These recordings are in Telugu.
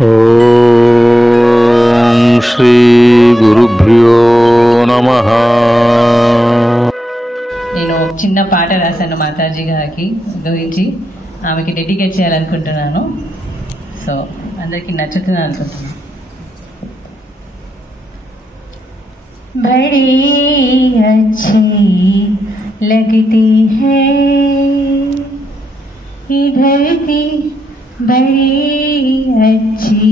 ఓం శ్రీ గురుభ్యో నమః. నేను చిన్న పాట రాశాను మాతాజీ గారికి గురించి, ఆమెకి డెడికేట్ చేయాలనుకుంటున్నాను. సో అందరికీ నచ్చుతుంది అనుకుంటున్నాను. बड़ी अच्छी लगती है ये धरती, बड़ी अच्छी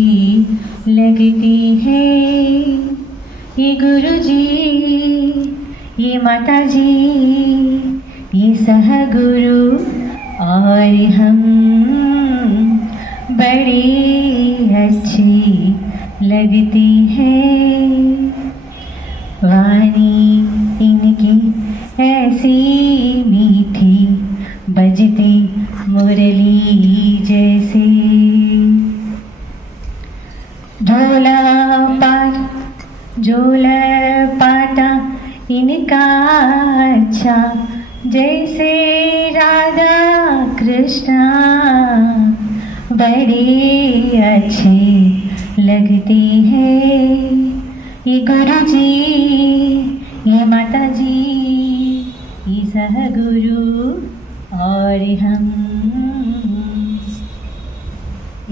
लगती है ये गुरुजी, ये माताजी, ये सहगुरु और हम बड़ी अच्छी लगती है। वाणी इनकी ऐसी मीठी बजती मुरली जैसे, झोला पाटा इनका अच्छा जैसे राधा कृष्णा बड़े अच्छे लगते हैं ये गुरु जी, ये माता जी, ये सहगुरु और हम।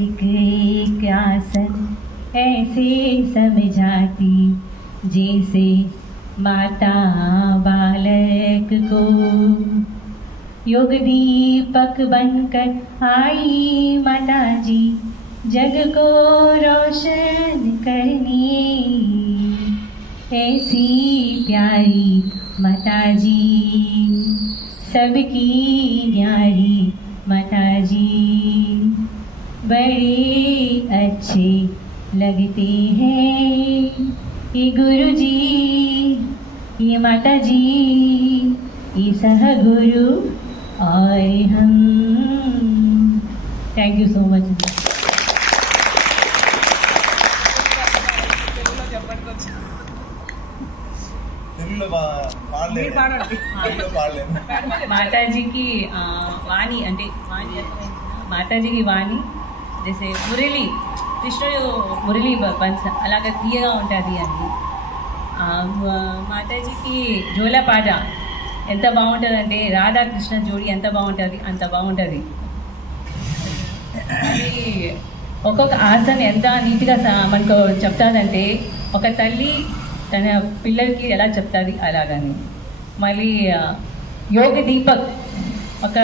एक एक आसन ऐसे समझाती जैसे माता बालक को योग दीपक बनकर आई माता जी, जग को रोशन करने। ऐसी प्यारी माता जी, सबकी न्यारी माता जी, बड़े अच्छे लगते हैं ये गुरु जी, ये माता जी, ये सहगुरु और हम। Thank you so much. Mataji की वाणी అంటే वाणी మాతాజీ की वाणी जैसे మురళి, కృష్ణుడు మురళి పంచ అలాగా తీయగా ఉంటుంది అండి. మాతాజీకి జోలా పాట ఎంత బాగుంటుంది అంటే రాధాకృష్ణ జోడి ఎంత బాగుంటుంది, అంత బాగుంటుంది. అది ఒక్కొక్క ఆసన ఎంత నీట్గా మనకు చెప్తాదంటే ఒక తల్లి తన పిల్లలకి ఎలా చెప్తుంది అలాగని. మళ్ళీ యోగ దీపక్, ఒక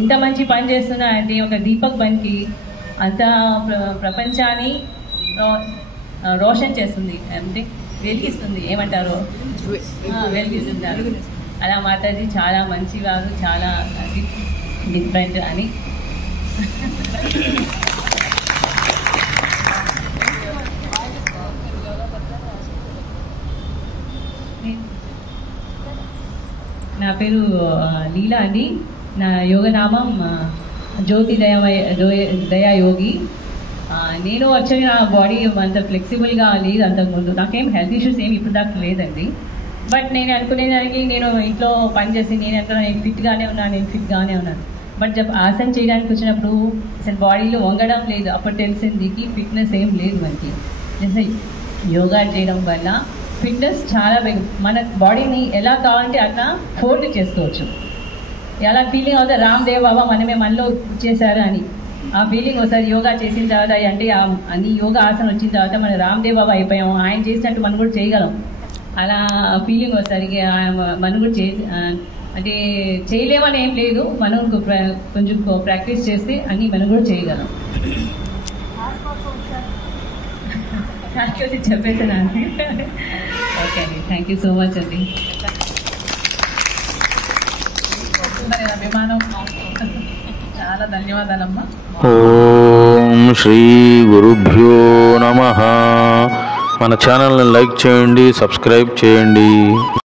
ఇంత మంచి పని చేస్తున్నా అంటే ఒక దీపక్ పనికి అంత ప్రపంచాన్ని రోషన్ చేస్తుంది, అంటే వెలిగిస్తుంది, ఏమంటారు వెలిగిస్తుంటారు. అలా మాతాజీ చాలా మంచివారు, చాలా డిఫరెంట్ అని. నా పేరు లీలా అండి. నా యోగనామం జ్యోతి దయా యోగి. నేను యాక్చువల్లీ నా బాడీ అంత ఫ్లెక్సిబుల్గా లేదు అంతకుముందు, నాకేం హెల్త్ ఇష్యూస్ ఏమి ఇప్పుడు దాకా లేదండి. బట్ నేను అనుకునేదానికి నేను ఇంట్లో పనిచేసి నేను ఫిట్గానే ఉన్నాను. బట్ ఆసన చేయడానికి వచ్చినప్పుడు అసలు బాడీలో వంగడం లేదు. అప్పుడు తెలిసింది ఫిట్నెస్ ఏం లేదు మనకి. జస్ట్ యోగా చేయడం వల్ల ఫిట్నెస్ చాలా మన బాడీని ఎలా కావాలంటే అట్లా ఫోల్డ్ చేసుకోవచ్చు. ఎలా ఫీలింగ్ అవుతుంది, రామ్దేవ్ బాబా మనలో చేశారు అని ఆ ఫీలింగ్ ఒకసారి యోగా చేసిన తర్వాత, అంటే అన్ని యోగా ఆసన వచ్చిన తర్వాత మనం రామ్దేవ్ బాబా అయిపోయాము, ఆయన చేసినట్టు మనం కూడా చేయగలం. అలా ఫీలింగ్ ఒకసారి మనం కూడా అంటే చేయలేమని ఏం లేదు, మనం కొంచెం ప్రాక్టీస్ చేస్తే అన్నీ మనం కూడా చేయగలం. చెప్పేసాను అండి. ఓకే అండి, థ్యాంక్ యూ సో మచ్ అండి. అభిమానం, చాలా ధన్యవాదాలమ్మా. ఓం శ్రీ గురుభ్యో నమః. మన ఛానల్ని లైక్ చేయండి, సబ్స్క్రైబ్ చేయండి.